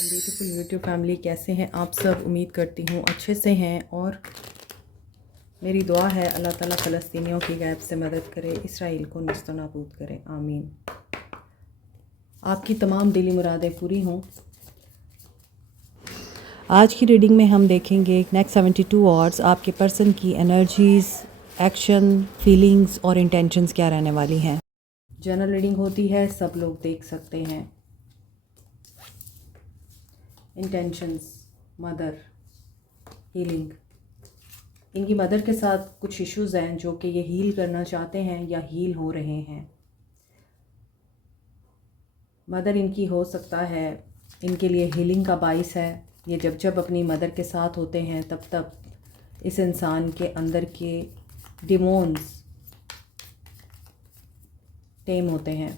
Beautiful YouTube family, कैसे हैं आप सब? उम्मीद करती हूँ अच्छे से हैं। और मेरी दुआ है अल्लाह ताला फ़लस्तीनियों की गैब से मदद करे, इसराइल को नस्त नाबूद करे, आमीन। आपकी तमाम दिली मुरादें पूरी हों। आज की रीडिंग में हम देखेंगे नेक्स्ट 72 आवर्स आपके पर्सन की एनर्जीज़, एक्शन, फीलिंग्स और इंटेंशंस क्या रहने वाली हैं। जनरल रीडिंग होती है, सब लोग देख सकते हैं। Intentions, mother, healing. इनकी मदर के साथ कुछ इश्यूज़ हैं जो कि ये हील करना चाहते हैं या हील हो रहे हैं। मदर इनकी हो सकता है इनके लिए हीलिंग का बाइस है। ये जब जब अपनी मदर के साथ होते हैं तब इस इंसान के अंदर के डिमोन्स टेम होते हैं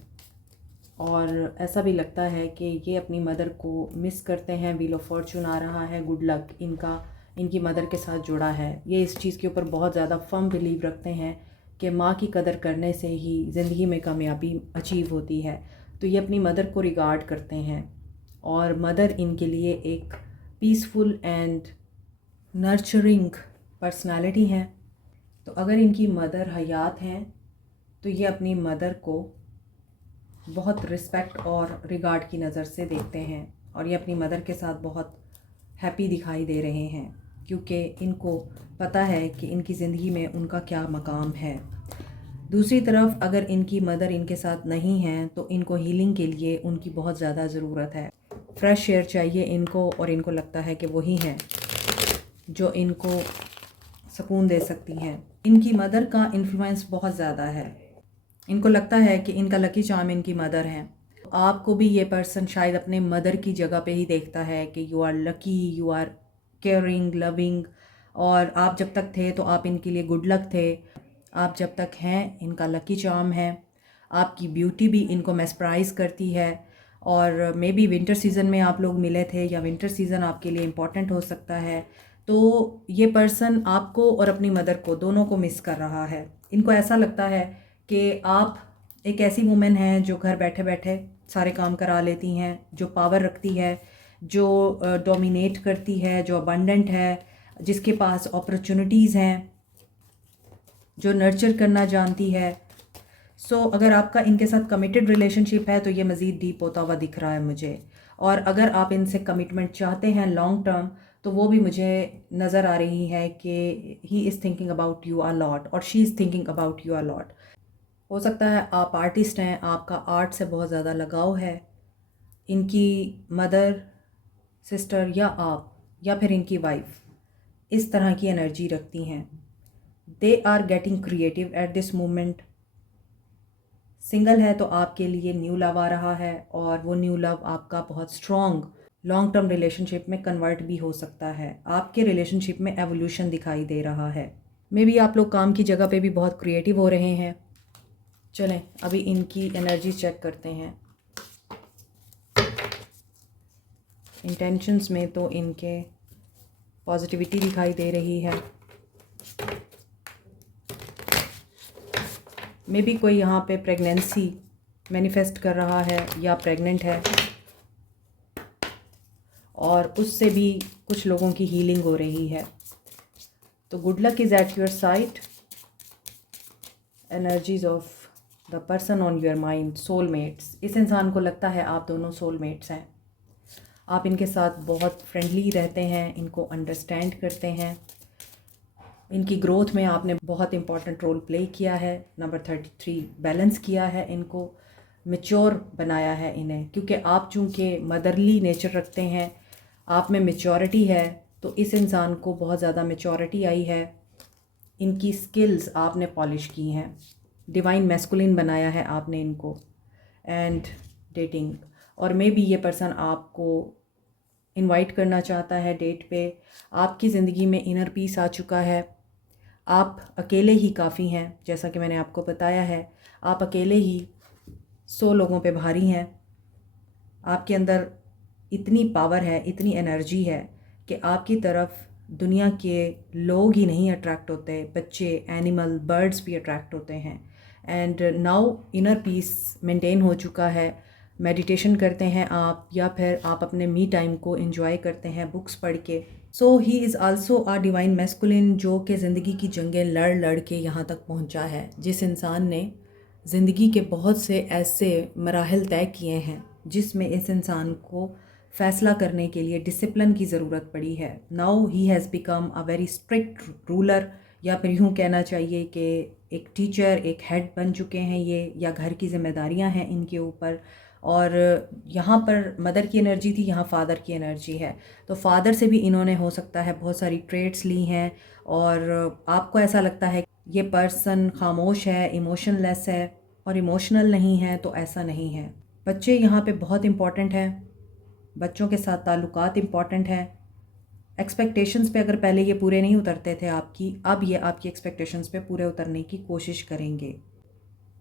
और ऐसा भी लगता है कि ये अपनी मदर को मिस करते हैं। व्हील ऑफ फॉर्चून आ रहा है, गुड लक इनकी मदर के साथ जुड़ा है। ये इस चीज़ के ऊपर बहुत ज़्यादा फर्म बिलीव रखते हैं कि माँ की कदर करने से ही ज़िंदगी में कामयाबी अचीव होती है। तो ये अपनी मदर को रिगार्ड करते हैं और मदर इनके लिए एक पीसफुल एंड नर्चरिंग पर्सनालिटी है। तो अगर इनकी मदर हयात हैं तो ये अपनी मदर को बहुत रिस्पेक्ट और रिगार्ड की नज़र से देखते हैं और ये अपनी मदर के साथ बहुत हैप्पी दिखाई दे रहे हैं क्योंकि इनको पता है कि इनकी ज़िंदगी में उनका क्या मकाम है। दूसरी तरफ अगर इनकी मदर इनके साथ नहीं हैं तो इनको हीलिंग के लिए उनकी बहुत ज़्यादा ज़रूरत है। फ्रेश एयर चाहिए इनको और इनको लगता है कि वही हैं जो इनको सुकून दे सकती हैं। इनकी मदर का इन्फ्लुएंस बहुत ज़्यादा है। इनको लगता है कि इनका लकी चार्म इनकी मदर हैं। आपको भी ये पर्सन शायद अपने मदर की जगह पे ही देखता है कि you are lucky, you are caring, loving, और आप जब तक थे तो आप इनके लिए गुड लक थे। आप जब तक हैं इनका लकी चार्म है। आपकी ब्यूटी भी इनको मेस्पराइज़ करती है और मे बी विंटर सीज़न में आप लोग मिले थे या विंटर सीज़न आपके लिए इम्पॉर्टेंट हो सकता है। तो ये पर्सन आपको और अपनी मदर को दोनों को मिस कर रहा है। इनको ऐसा लगता है कि आप एक ऐसी वुमेन हैं जो घर बैठे बैठे सारे काम करा लेती हैं, जो पावर रखती है, जो डोमिनेट करती है, जो अबंडेंट है, जिसके पास अपॉर्चुनिटीज़ हैं, जो नर्चर करना जानती है। सो अगर आपका इनके साथ कमिटेड रिलेशनशिप है तो ये मज़ीद डीप होता हुआ दिख रहा है मुझे। और अगर आप इनसे कमिटमेंट चाहते हैं लॉन्ग टर्म तो वो भी मुझे नज़र आ रही है कि he is thinking about you a lot और she is thinking about you a lot. हो सकता है आप आर्टिस्ट हैं, आपका आर्ट से बहुत ज़्यादा लगाव है। इनकी मदर, सिस्टर या आप या फिर इनकी वाइफ इस तरह की एनर्जी रखती हैं। They are getting creative at this moment. Single है तो आपके लिए न्यू लव आ रहा है और वो न्यू लव आपका बहुत स्ट्रॉन्ग लॉन्ग टर्म रिलेशनशिप में कन्वर्ट भी हो सकता है। आपके रिलेशनशिप में एवोल्यूशन दिखाई दे रहा है। मे बी आप लोग काम की जगह पे भी बहुत क्रिएटिव हो रहे हैं। चलें अभी इनकी एनर्जी चेक करते हैं। इंटेंशंस में तो इनके पॉजिटिविटी दिखाई दे रही है। मे बी कोई यहाँ पे प्रेगनेंसी मैनिफेस्ट कर रहा है या प्रेग्नेंट है और उससे भी कुछ लोगों की हीलिंग हो रही है। तो good luck is at your side. Energies of the person on your mind, soulmates. इस इंसान को लगता है आप दोनों सोलमेट्स हैं। आप इनके साथ बहुत फ्रेंडली रहते हैं, इनको अंडरस्टैंड करते हैं। इनकी ग्रोथ में आपने बहुत इम्पॉर्टेंट रोल प्ले किया है। नंबर 33 बैलेंस किया है, इनको मैच्योर बनाया है इन्हें, क्योंकि आप चूँकि मदरली नेचर रखते हैं, आप में मैच्योरिटी है, तो इस इंसान को बहुत ज़्यादा मैच्योरिटी आई है। इनकी स्किल्स आपने पॉलिश की हैं, डिवाइन मैस्कुलिन बनाया है आपने इनको। एंड डेटिंग, और मे बी ये पर्सन आपको इनवाइट करना चाहता है डेट पे। आपकी ज़िंदगी में इनर पीस आ चुका है। आप अकेले ही काफ़ी हैं, जैसा कि मैंने आपको बताया है। आप अकेले ही 100 लोगों पे भारी हैं। आपके अंदर इतनी पावर है, इतनी एनर्जी है कि आपकी तरफ दुनिया के लोग ही नहीं अट्रैक्ट होते, बच्चे, एनिमल, बर्ड्स भी अट्रैक्ट होते हैं। And now inner peace maintain हो चुका है। मेडिटेशन करते हैं आप, या फिर आप अपने मी टाइम को एंजॉय करते हैं बुक्स पढ़ के। So he is also a divine masculine, जो कि ज़िंदगी की जंगें लड़ लड़ के यहाँ तक पहुँचा है। जिस इंसान ने ज़िंदगी के बहुत से ऐसे मराहल तय किए हैं जिसमें इस इंसान को फ़ैसला करने के लिए डिसिप्लिन की ज़रूरत पड़ी है। Now he has become a very strict ruler, या फिर यूँ कहना चाहिए कि एक टीचर, एक हेड बन चुके हैं ये, या घर की जिम्मेदारियां हैं इनके ऊपर। और यहाँ पर मदर की एनर्जी थी, यहाँ फादर की एनर्जी है। तो फादर से भी इन्होंने हो सकता है बहुत सारी ट्रेड्स ली हैं, और आपको ऐसा लगता है ये पर्सन खामोश है, इमोशनलेस है और इमोशनल नहीं है, तो ऐसा नहीं है। बच्चे यहाँ पे बहुत इम्पॉर्टेंट हैं, बच्चों के साथ ताल्लुकात इम्पॉर्टेंट हैं। एक्सपेक्टेशंस पे अगर पहले ये पूरे नहीं उतरते थे आपकी, अब ये आपकी एक्सपेक्टेशंस पे पूरे उतरने की कोशिश करेंगे।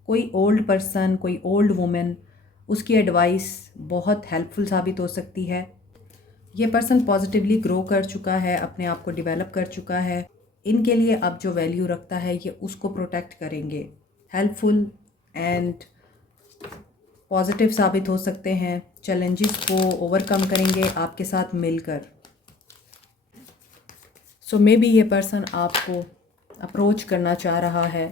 कोई ओल्ड पर्सन, कोई ओल्ड वुमेन, उसकी एडवाइस बहुत हेल्पफुल साबित हो सकती है। ये पर्सन पॉजिटिवली ग्रो कर चुका है, अपने आप को डेवलप कर चुका है। इनके लिए अब जो वैल्यू रखता है ये उसको प्रोटेक्ट करेंगे। हेल्पफुल एंड पॉजिटिव साबित हो सकते हैं, चैलेंजेस को ओवरकम करेंगे आपके साथ मिलकर। सो मे बी ये पर्सन आपको अप्रोच करना चाह रहा है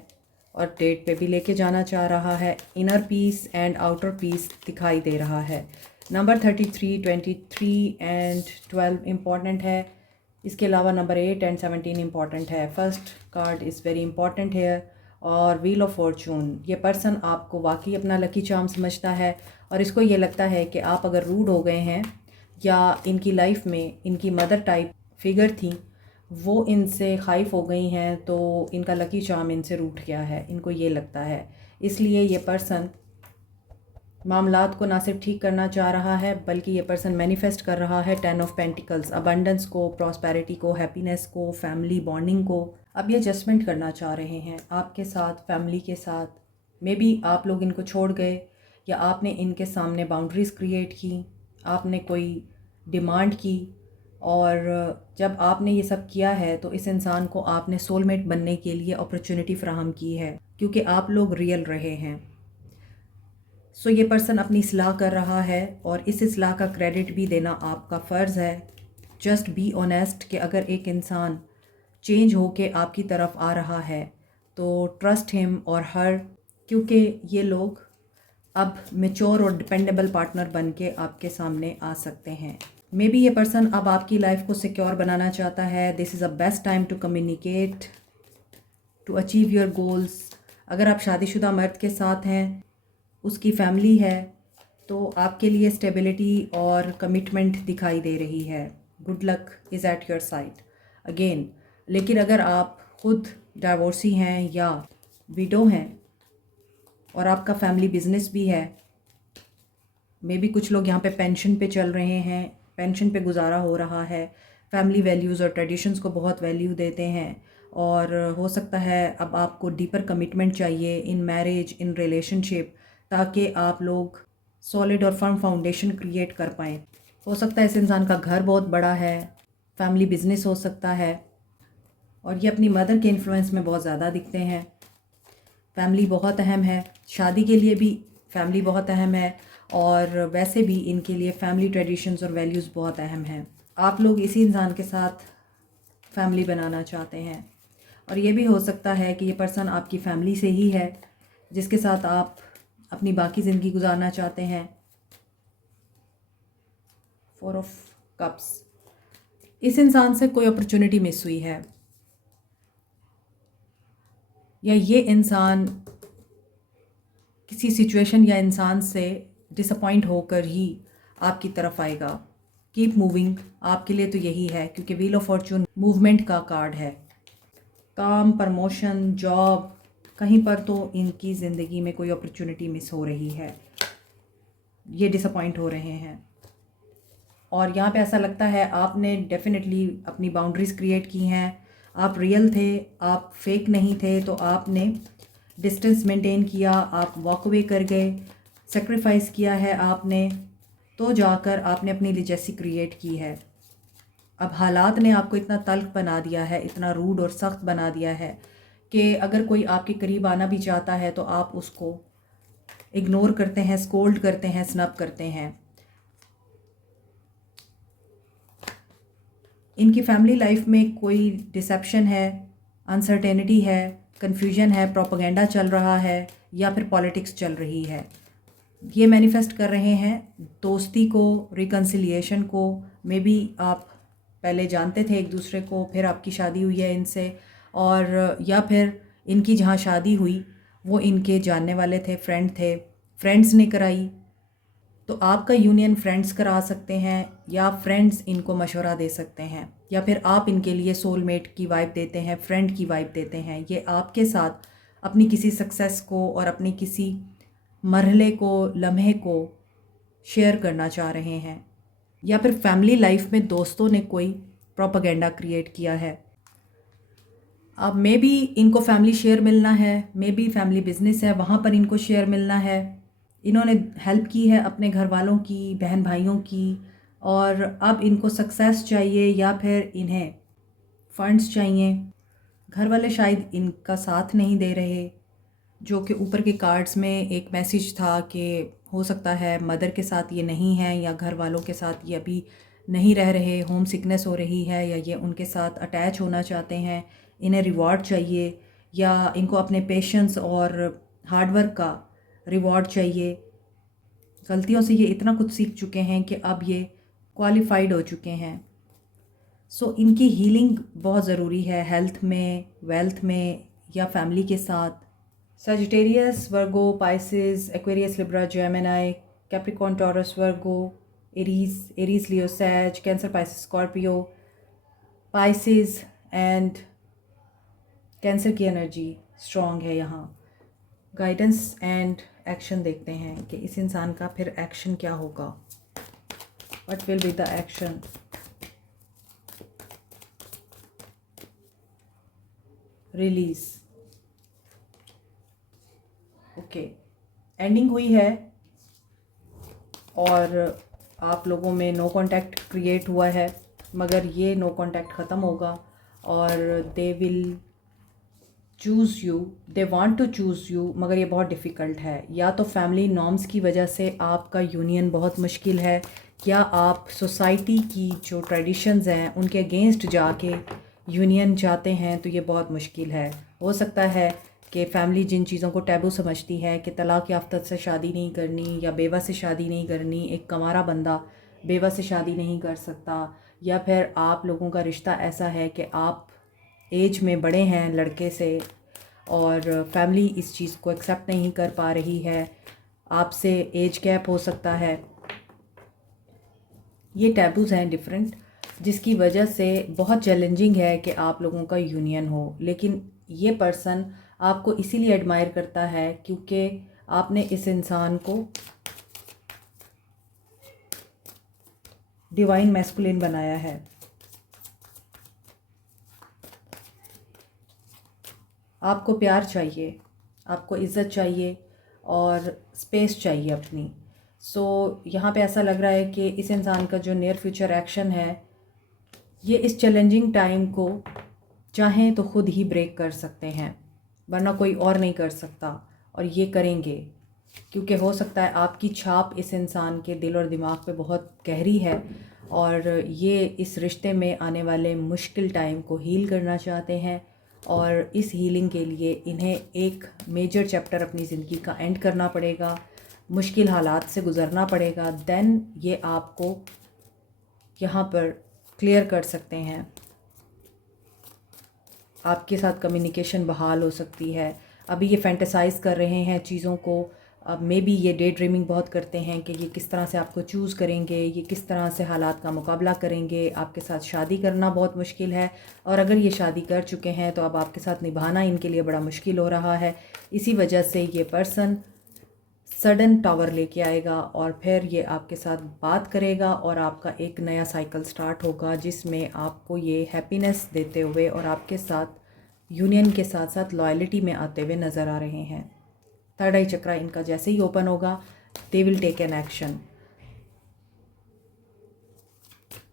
और डेट पे भी लेके जाना चाह रहा है। Inner peace and outer peace दिखाई दे रहा है। नंबर 33, 23 एंड 12 इम्पॉर्टेंट है। इसके अलावा नंबर 8 एंड 17 इम्पॉर्टेंट है। First card is very important है, और व्हील ऑफ फॉर्चून। ये पर्सन आपको वाकई अपना लकी चार्म समझता है, और इसको ये लगता है कि आप अगर रूड हो गए हैं, या इनकी लाइफ में इनकी मदर टाइप फिगर थी वो इनसे खाइफ हो गई हैं, तो इनका लकी चार्म इनसे रूठ गया है, इनको ये लगता है। इसलिए ये पर्सन मामलात को ना सिर्फ ठीक करना चाह रहा है, बल्कि ये पर्सन मैनिफेस्ट कर रहा है 10 ऑफ पेंटिकल्स, अबंडेंस को, प्रॉस्पेरिटी को, हैप्पीनेस को, फैमिली बॉन्डिंग को। अब ये एडजस्टमेंट करना चाह रहे हैं आपके साथ, फैमिली के साथ। मे बी आप लोग इनको छोड़ गए, या आपने इनके सामने बाउंड्रीज़ क्रिएट की, आपने कोई डिमांड की, और जब आपने ये सब किया है तो इस इंसान को आपने सोलमेट बनने के लिए अपॉर्चुनिटी फ़राहम की है, क्योंकि आप लोग रियल रहे हैं। सो ये पर्सन अपनी इस्लाह कर रहा है, और इस इस्लाह का क्रेडिट भी देना आपका फ़र्ज़ है। जस्ट बी ऑनेस्ट कि अगर एक इंसान चेंज हो के आपकी तरफ आ रहा है तो ट्रस्ट हिम और हर, क्योंकि ये लोग अब मेच्योर और डिपेंडेबल पार्टनर बन के आपके सामने आ सकते हैं। मे बी ये पर्सन अब आपकी लाइफ को सिक्योर बनाना चाहता है। This is a best time to communicate, to achieve your goals. अगर आप शादीशुदा मर्द के साथ हैं, उसकी फैमिली है, तो आपके लिए स्टेबिलिटी और कमिटमेंट दिखाई दे रही है। Good luck is at your side again. लेकिन अगर आप खुद डाइवोर्सी हैं या विडो हैं और आपका फैमिली बिजनेस भी है, मे बी कुछ लोग यहाँ पे पेंशन पे चल रहे हैं, पेंशन पे गुजारा हो रहा है, फैमिली वैल्यूज़ और ट्रेडिशंस को बहुत वैल्यू देते हैं, और हो सकता है अब आपको डीपर कमिटमेंट चाहिए इन मैरिज, इन रिलेशनशिप, ताकि आप लोग सॉलिड और फर्म फाउंडेशन क्रिएट कर पाएँ। हो सकता है इस इंसान का घर बहुत बड़ा है, फैमिली बिजनेस हो सकता है, और ये अपनी मदर के इन्फ्लुएंस में बहुत ज़्यादा दिखते हैं। फैमिली बहुत अहम है, शादी के लिए भी फैमिली बहुत अहम है, और वैसे भी इनके लिए फैमिली ट्रेडिशंस और वैल्यूज़ बहुत अहम हैं। आप लोग इसी इंसान के साथ फैमिली बनाना चाहते हैं, और ये भी हो सकता है कि ये पर्सन आपकी फैमिली से ही है जिसके साथ आप अपनी बाकी ज़िंदगी गुजारना चाहते हैं। 4 ऑफ कप्स। इस इंसान से कोई अपॉर्चुनिटी मिस हुई है, या ये इंसान किसी सिचुएशन या इंसान से डिसअपॉइंट होकर ही आपकी तरफ आएगा। कीप मूविंग आपके लिए तो यही है, क्योंकि व्हील ऑफ फॉर्चून मूवमेंट का कार्ड है। काम, प्रमोशन, जॉब, कहीं पर तो इनकी ज़िंदगी में कोई अपॉर्चुनिटी मिस हो रही है, ये डिसअपॉइंट हो रहे हैं। और यहाँ पे ऐसा लगता है आपने डेफिनेटली अपनी बाउंड्रीज़ क्रिएट की हैं। आप रियल थे, आप फेक नहीं थे, तो आपने डिस्टेंस मेंटेन किया, आप वॉक अवे कर गए, सेक्रीफाइस किया है आपने, तो जाकर आपने अपनी लिजेसी क्रिएट की है। अब हालात ने आपको इतना तल्ख बना दिया है, इतना रूड और सख्त बना दिया है कि अगर कोई आपके करीब आना भी चाहता है तो आप उसको इग्नोर करते हैं, स्कोल्ड करते हैं, स्नब करते हैं। इनकी फैमिली लाइफ में कोई डिसेप्शन है, अनसर्टेनिटी है, कन्फ्यूजन है, प्रोपेगेंडा चल रहा है या फिर पॉलिटिक्स चल रही है। ये मैनिफेस्ट कर रहे हैं दोस्ती को, रिकन्सिलिएशन को। मे बी आप पहले जानते थे एक दूसरे को, फिर आपकी शादी हुई है इनसे, और या फिर इनकी जहाँ शादी हुई वो इनके जानने वाले थे, फ्रेंड थे, फ्रेंड्स ने कराई। तो आपका यूनियन फ्रेंड्स करा सकते हैं या फ्रेंड्स इनको मशवरा दे सकते हैं, या फिर आप इनके लिए सोलमेट की वाइब देते हैं, फ्रेंड की वाइब देते हैं। ये आपके साथ अपनी किसी सक्सेस को और अपनी किसी मरहले को, लम्हे को शेयर करना चाह रहे हैं, या फिर फैमिली लाइफ में दोस्तों ने कोई प्रोपेगेंडा क्रिएट किया है। अब मे बी इनको फैमिली शेयर मिलना है, मे बी फैमिली बिजनेस है, वहाँ पर इनको शेयर मिलना है। इन्होंने हेल्प की है अपने घर वालों की, बहन भाइयों की, और अब इनको सक्सेस चाहिए या फिर इन्हें फंड्स चाहिए। घर वाले शायद इनका साथ नहीं दे रहे, जो कि ऊपर के कार्ड्स में एक मैसेज था कि हो सकता है मदर के साथ ये नहीं है या घर वालों के साथ ये अभी नहीं रह रहे, होम सिकनेस हो रही है, या ये उनके साथ अटैच होना चाहते हैं, इन्हें रिवॉर्ड चाहिए, या इनको अपने पेशेंस और हार्डवर्क का रिवॉर्ड चाहिए। गलतियों से ये इतना कुछ सीख चुके हैं कि अब ये क्वालिफाइड हो चुके हैं। सो इनकी हीलिंग बहुत ज़रूरी है, हेल्थ में, वेल्थ में, या फैमिली के साथ। Sagittarius, Virgo, Pisces, Aquarius, Libra, Gemini, Capricorn, Taurus, Virgo, Aries, Leo, Sag, Cancer, Pisces, Scorpio, Pisces and Cancer की एनर्जी स्ट्रॉन्ग है यहाँ। गाइडेंस एंड एक्शन देखते हैं कि इस इंसान का फिर एक्शन क्या होगा। What will be the action? Release. Okay, ending हुई है और आप लोगों में नो कांटेक्ट क्रिएट हुआ है, मगर ये नो कांटेक्ट ख़त्म होगा और they will choose you, they want to choose you, मगर ये बहुत डिफ़िकल्ट है। या तो फैमिली नॉर्म्स की वजह से आपका यूनियन बहुत मुश्किल है, या आप सोसाइटी की जो ट्रेडिशंस हैं उनके अगेंस्ट जाके यूनियन चाहते हैं, तो ये बहुत मुश्किल है। हो सकता है कि फ़ैमिली जिन चीज़ों को टैबू समझती है कि तलाक़ याफ्ता से शादी नहीं करनी या बेवा से शादी नहीं करनी, एक कंवारा बंदा बेवा से शादी नहीं कर सकता, या फिर आप लोगों का रिश्ता ऐसा है कि आप एज में बड़े हैं लड़के से और फैमिली इस चीज़ को एक्सेप्ट नहीं कर पा रही है, आपसे एज गैप हो सकता है। ये टैबूज़ हैं डिफरेंट, जिसकी वजह से बहुत चैलेंजिंग है कि आप लोगों का यूनियन हो। लेकिन ये पर्सन आपको इसीलिए एडमायर करता है क्योंकि आपने इस इंसान को डिवाइन मैस्कुलिन बनाया है। आपको प्यार चाहिए, आपको इज़्ज़त चाहिए और स्पेस चाहिए अपनी। सो यहाँ पे ऐसा लग रहा है कि इस इंसान का जो नियर फ्यूचर एक्शन है, ये इस चैलेंजिंग टाइम को चाहें तो ख़ुद ही ब्रेक कर सकते हैं, वरना कोई और नहीं कर सकता, और ये करेंगे क्योंकि हो सकता है आपकी छाप इस इंसान के दिल और दिमाग पे बहुत गहरी है और ये इस रिश्ते में आने वाले मुश्किल टाइम को हील करना चाहते हैं। और इस हीलिंग के लिए इन्हें एक मेजर चैप्टर अपनी ज़िंदगी का एंड करना पड़ेगा, मुश्किल हालात से गुज़रना पड़ेगा, देन ये आपको यहाँ पर क्लियर कर सकते हैं। आपके साथ कम्युनिकेशन बहाल हो सकती है। अभी ये फैंटेसाइज़ कर रहे हैं चीज़ों को, अब मे बी ये डे ड्रीमिंग बहुत करते हैं कि ये किस तरह से आपको चूज़ करेंगे, ये किस तरह से हालात का मुकाबला करेंगे। आपके साथ शादी करना बहुत मुश्किल है, और अगर ये शादी कर चुके हैं तो अब आपके साथ निभाना इनके लिए बड़ा मुश्किल हो रहा है। इसी वजह से ये पर्सन सडन टावर लेके आएगा और फिर ये आपके साथ बात करेगा और आपका एक नया साइकिल स्टार्ट होगा, जिसमें आपको ये हैप्पीनेस देते हुए और आपके साथ यूनियन के साथ साथ लॉयल्टी में आते हुए नज़र आ रहे हैं। थर्ड आई चक्रा इनका जैसे ही ओपन होगा, they will take an action.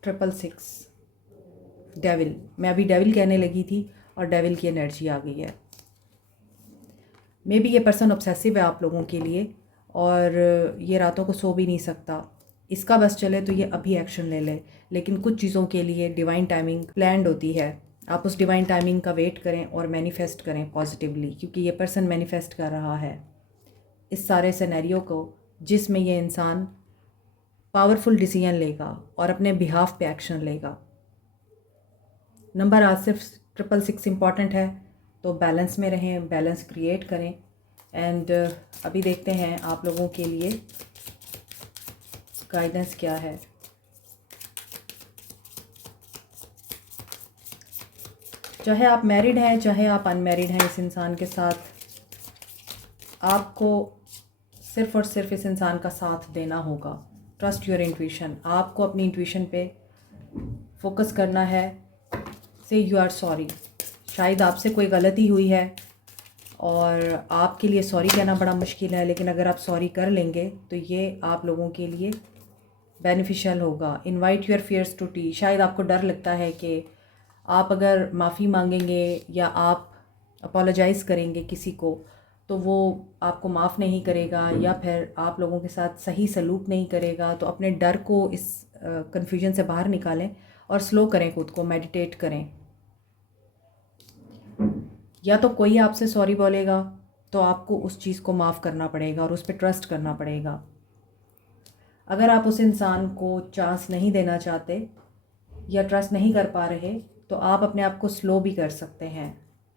666 devil, मैं अभी डेविल कहने लगी थी और डेविल की एनर्जी आ गई है। मे बी ये पर्सन ऑब्सेसिव है आप लोगों के लिए और ये रातों को सो भी नहीं सकता, इसका बस चले तो ये अभी एक्शन ले ले। लेकिन कुछ चीज़ों के लिए डिवाइन टाइमिंग प्लान्ड होती है। आप उस डिवाइन टाइमिंग का वेट करें और मैनिफेस्ट करें पॉजिटिवली, क्योंकि ये पर्सन मैनिफेस्ट कर रहा है इस सारे सिनेरियो को, जिसमें ये इंसान पावरफुल डिसीजन लेगा और अपने बिहाफ पे एक्शन लेगा। नंबर आज सिर्फ 666 इम्पॉर्टेंट है, तो बैलेंस में रहें, बैलेंस क्रिएट करें। एंड अभी देखते हैं आप लोगों के लिए गाइडेंस क्या है। चाहे आप मैरिड हैं चाहे आप अनमैरिड हैं, इस इंसान के साथ आपको सिर्फ़ और सिर्फ इस इंसान का साथ देना होगा। ट्रस्ट योर इंट्यूशन, आपको अपनी इंट्यूशन पे फोकस करना है। से यू आर सॉरी, शायद आपसे कोई गलती हुई है और आपके लिए सॉरी कहना बड़ा मुश्किल है, लेकिन अगर आप सॉरी कर लेंगे तो ये आप लोगों के लिए बेनिफिशियल होगा। Invite your fears to tea, शायद आपको डर लगता है कि आप अगर माफ़ी मांगेंगे या आप अपोलोजाइज़ करेंगे किसी को तो वो आपको माफ़ नहीं करेगा या फिर आप लोगों के साथ सही सलूक नहीं करेगा। तो अपने डर को इस कन्फ्यूजन से बाहर निकालें और स्लो करें खुद को, मेडिटेट करें। या तो कोई आपसे सॉरी बोलेगा तो आपको उस चीज़ को माफ़ करना पड़ेगा और उस पर ट्रस्ट करना पड़ेगा। अगर आप उस इंसान को चांस नहीं देना चाहते या ट्रस्ट नहीं कर पा रहे तो आप अपने आप को स्लो भी कर सकते हैं।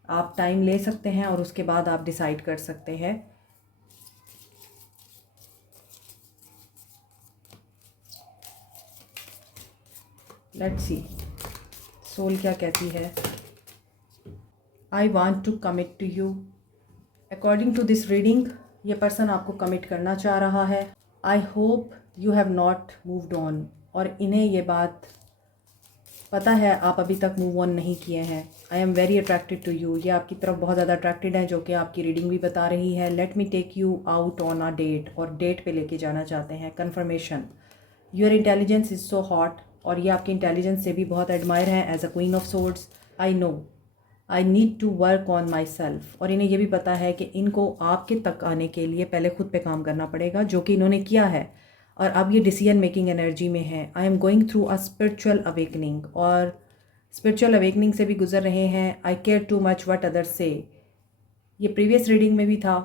आप टाइम ले सकते हैं और उसके बाद आप डिसाइड कर सकते हैं। लेट्स सी सोल क्या कहती है। I want to commit to you. According to this reading ये पर्सन आपको कमिट करना चाह रहा है। I hope you have not moved on, और इन्हें ये बात पता है आप अभी तक मूव ऑन नहीं किए हैं। I am very attracted to you, ये आपकी तरफ बहुत ज़्यादा अट्रैक्टेड है, जो कि आपकी रीडिंग भी बता रही है। Let me take you out on a date, और डेट पे लेके जाना चाहते हैं। Confirmation, your intelligence is so hot, और ये आपकी इंटेलिजेंस से भी बहुत एडमायर हैं as a queen of swords. I know I need to work on myself, और इन्हें यह भी पता है कि इनको आपके तक आने के लिए पहले खुद पे काम करना पड़ेगा, जो कि इन्होंने किया है और अब ये डिसीजन मेकिंग एनर्जी में है। I am going through a spiritual awakening, और स्पिरिचुअल अवेकनिंग से भी गुजर रहे हैं। I care too much what others say, ये प्रीवियस रीडिंग में भी था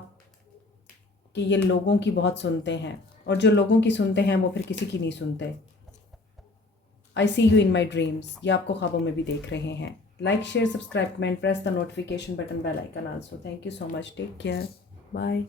कि ये लोगों की बहुत सुनते हैं, और जो लोगों की सुनते हैं वो फिर किसी की नहीं सुनते। आई सी यू इन माई ड्रीम्स, ये आपको ख्वाबों में भी देख रहे हैं। Like share subscribe comment, press the notification button, bell icon also. Thank you so much, take care, bye.